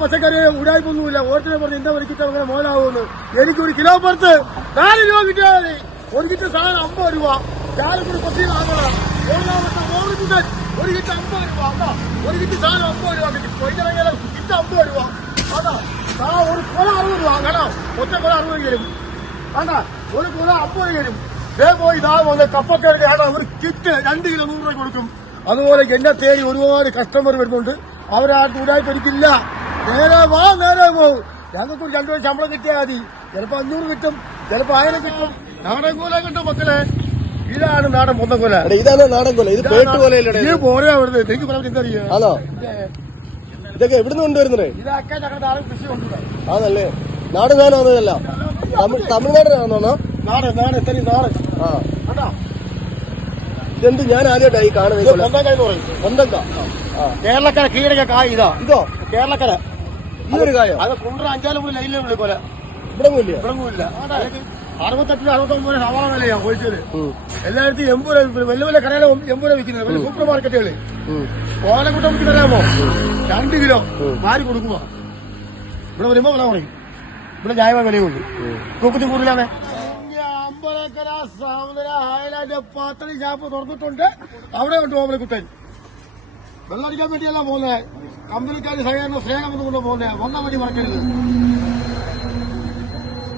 പച്ചക്കറി ഉടായ്പൊന്നുമില്ല. ഓരോരുത്തരെ പറഞ്ഞ് എന്താ വലിച്ചിട്ട് അങ്ങനെ മോനാവുമെന്ന് എനിക്കൊരു കിലോ പുറത്ത് നാല് രൂപ കിട്ടിയാൽ മതി. ഒരു കിറ്റ് സാധനം അമ്പത് രൂപ. ചാലക്കുടി കൊച്ചി ആകണം മൂന്നാമത്തെ മോൾ കുട്ടൻ ഒരു കിറ്റ് അമ്പത് രൂപ. അതാ ഒരു കിറ്റ് സാധനം അമ്പത് രൂപ കിട്ടി. കൊയ്തറങ്ങിയാലും കിറ്റ് അമ്പത് രൂപ. അതാ ആ ഒരു കുല അറുപത് രൂപ. കേട്ടോ ഒറ്റ കുല അറുപത് തരും. അതാ ഒരു കുല അമ്പത് തരും. ദേ പോയി ഇതാ വന്ന് കപ്പക്കേറി ആടാ ഒരു കിറ്റ് രണ്ട് കിലോ നൂറ് രൂപ കൊടുക്കും. അതുപോലെ എന്നെ തേടി ഒരുപാട് കസ്റ്റമർ വരുന്നുണ്ട്. അവരാരും ഉടായ്പ എനിക്കില്ല. നേരെ വാ നേരെ പോകും ഞങ്ങൾക്ക് രണ്ടു രൂപ ശമ്പളം കിട്ടിയാൽ മതി. ചിലപ്പോ അഞ്ഞൂറ് കിട്ടും ചിലപ്പോ ആയിരം കിട്ടും. നാടൻ കൂല കിട്ടും മക്കളെ? ഇതാണ് നാടൻ പൊന്നക്കൂല കൊല ഇതാണ് നാടൻ കൊല. ഇത് പേട്ട് കൊലയിലൂടെ ഈ പോരാ വരുന്നത് എനിക്ക് പറയാൻ എന്താ അറിയാ? ഹലോ ഇതൊക്കെ എവിടുന്ന് നിന്ന് ഇതൊക്കെ ഞങ്ങളുടെ നാടൻ കൃഷി കൊണ്ടുവരാം. ആണല്ലേ? നാടൻ സാധനമാണതല്ല തമിഴ് തമിഴ്നാടിനാണോ ഇത്രയും ആ. കേട്ടോ ഇതെന്ത് ഞാൻ ആദ്യമായിട്ടായി കാണുന്നത് എന്ന് പറയും. കേരളക്കര കീഴടക്ക കായ് ഇതാ. ഇതോ? കേരളക്കര. ഈ ഒരു കായോ അത് കുണ്ടറ അഞ്ചാലും കൂടി ലൈനിലെ വിളി പോലെ ഇവിടെ അറുപത്തെട്ടിന് അറുപത്തൊമ്പത് സവാള വിലയാ എല്ലായിടത്തും എൺപത് രൂപ വലിയ വലിയ കടയിലെ എൺപത് രൂപ വിൽക്കുന്നത്. വലിയ സൂപ്പർ മാർക്കറ്റുകൾ ഓലക്കുട്ടം വിൽക്കുന്നറിയാമോ രണ്ട് കിലോ ആര് കൊടുക്കുക ഇവിടെ വരുമ്പോ വില കുറയും. ഇവിടെ ന്യായമായ വിലയുണ്ട് തൂക്കത്തിൽ കൂടുതലാണ്? അമ്പലക്കര സാമന്തര ഹൈലാൻഡ് പത്തടി ഷാപ്പ് തുറന്നിട്ടുണ്ട്. അവിടെ ഉണ്ട് വെള്ളം അടിക്കാൻ വേണ്ടിയല്ല പോകുന്നത്. കമ്പനിക്കാർ സഹകരണ സ്നേഹം എന്നുകൊണ്ട് പോകുന്നത് ഒന്നാം വഴി മറക്കരുത്.